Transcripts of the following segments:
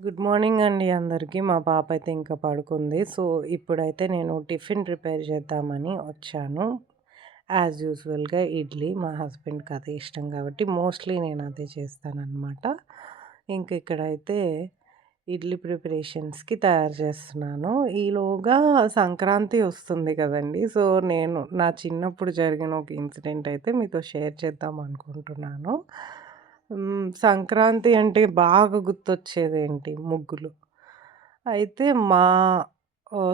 Good morning అండి అందరికీ. మా పాప అయితే ఇంకా పడుకుంది. సో, ఇప్పుడైతే నేను టిఫిన్ ప్రిపేర్ చేద్దామని వచ్చాను. యాజ్ యూజువల్‌గా ఇడ్లీ. మా హస్బెండ్‌కి అదే ఇష్టం కాబట్టి మోస్ట్‌లీ నేను అదే చేస్తాననమాట. ఇంక ఇక్కడైతే ఇడ్లీ ప్రిపరేషన్స్‌కి తయారు చేస్తున్నాను. ఈలోగా సంక్రాంతి వస్తుంది కదండీ! సో, నేను నా చిన్నప్పుడు జరిగిన ఒక ఇన్సిడెంట్ అయితే మీతో షేర్ చేద్దాం అనుకుంటున్నాను. సంక్రాంతి అంటే బాగా గుర్తొచ్చేదేంటి ముగ్గులు. అయితే మా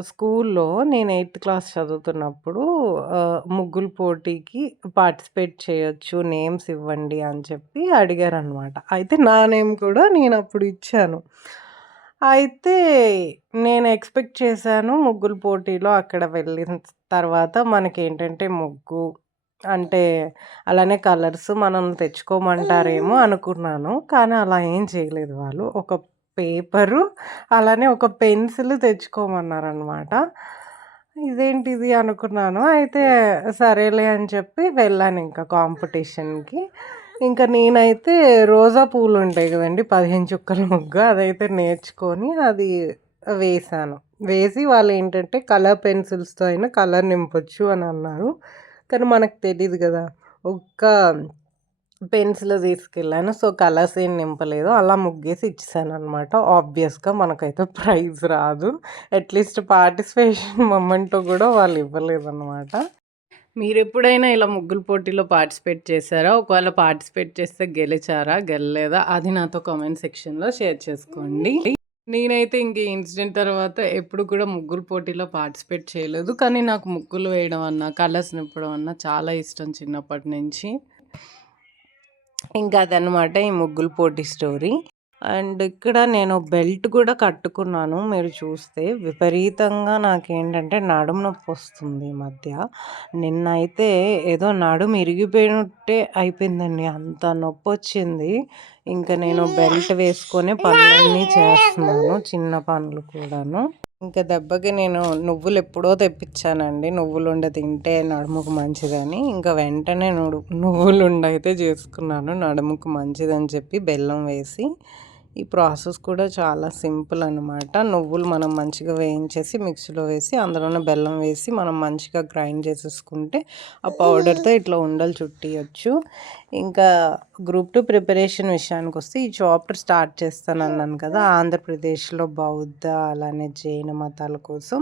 స్కూల్లో నేను ఎయిత్ క్లాస్ చదువుతున్నప్పుడు ముగ్గుల పోటీకి పార్టిసిపేట్ చేయొచ్చు. నేమ్స్ ఇవ్వండి అని చెప్పి అడిగారనమాట. అయితే నా నేమ్ కూడా నేనప్పుడు ఇచ్చాను. అయితే నేను ఎక్స్‌పెక్ట్ చేశాను ముగ్గుల పోటీలో అక్కడ వెళ్ళిన తర్వాత మనకేంటంటే ముగ్గు అంటే అలానే కలర్స్ మనల్ని తెచ్చుకోమంటారేమో అనుకున్నాను. కానీ అలా ఏం చేయలేదు వాళ్ళు. ఒక పేపరు, అలానే ఒక పెన్సిల్ తెచ్చుకోమన్నారనమాట. ఇదేంటిది అనుకున్నాను. అయితే సరేలే అని చెప్పి వెళ్ళానింక కాంపిటీషన్‌కి. ఇంక నేనైతే రోజా పూలుంటాయి గదండీ! 15 చుక్కల ముగ్గు అదైతే నేర్చుకొని అది వేశాను. వేసి వాళ్ళేంటంటే కలర్ పెన్సిల్స్‌తో అయినా కలర్ నింపొచ్చు అని అన్నారు. కానీ మనకు తెలీదు గదా! ఒక్క పెన్సిల్ తీసుకెళ్ళాను. సో, కలర్స్ ఏం నింపలేదు. అలా ముగ్గేసి ఇచ్చేసాననమాట. ఆబ్వియస్‌గా మనకైతే ప్రైజ్ రాదు. అట్‌లీస్ట్ పార్టిసిపేషన్ మొమెంటో గూడా వాళ్ళు ఇవ్వలేదనమాట. మీరెప్పుడైనా ఇలా ముగ్గుల పోటీలో పార్టిసిపేట్ చేశారా? ఒకవేళ పార్టిసిపేట్ చేస్తే గెలిచారా? గెలలేదా? అది నాతో కామెంట్ సెక్షన్‌లో షేర్ చేసుకోండి. నేనైతే ఇంక ఈ ఇన్సిడెంట్ తర్వాత ఎప్పుడు కూడా ముగ్గుల పోటీలో పార్టిసిపేట్ చేయలేదు. కానీ నాకు ముగ్గులు వేయడం అన్నా, కలర్స్ నింపడం అన్నా చాలా ఇష్టం చిన్నప్పటి నుంచి. ఇంకా అదనమాట ఈ ముగ్గుల పోటీ స్టోరీ. అండ్ ఇక్కడ నేను బెల్ట్ కూడా కట్టుకున్నాను. మీరు చూస్తే విపరీతంగా నాకేంటంటే నడుము నొప్పొస్తుంది ఈ మధ్య. నిన్నైతే ఏదో నడుము ఇరిగిపోయినట్టే అయిపోయిందండి. అంత నొప్పొచ్చింది. ఇంక నేను బెల్ట్ వేసుకొనే పనులన్నీ చేస్తున్నాను. చిన్న పనులు కూడాను. ఇంక దెబ్బకి నేను నువ్వులెప్పుడో తెప్పించానండి. నువ్వులుండ తింటే నడుముకు మంచిదని. ఇంక వెంటనే నువ్వులుండ అయితే చేసుకున్నాను. నడుముకు మంచిదని చెప్పి బెల్లం వేసి. ఈ ప్రాసెస్ కూడా చాలా సింపుల్ అనమాట. నువ్వులు మనం మంచిగా వేయించేసి మిక్సీలో వేసి అందులోనే బెల్లం వేసి మనం మంచిగా గ్రైండ్ చేసేసుకుంటే ఆ పౌడర్‌తో ఇట్లా ఉండలు చుట్టియొచ్చు. ఇంకా గ్రూప్ 2 ప్రిపరేషన్ విషయానికొస్తే ఈ చాప్టర్ స్టార్ట్ చేస్తానన్నాను కదా! ఆంధ్రప్రదేశ్‌లో బౌద్ధ అలానే జైన మతాల కోసం.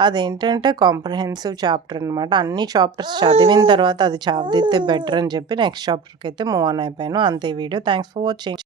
అదేంటంటే కాంప్రహెన్సివ్ చాప్టర్ అనమాట. అన్ని చాప్టర్స్ చదివిన తర్వాత అది చదివితే బెటర్ అని చెప్పి నెక్స్ట్ చాప్టర్‌కైతే మూవ్ ఆన్ అయిపోయాను. అంతే వీడియో. Thanks for watching.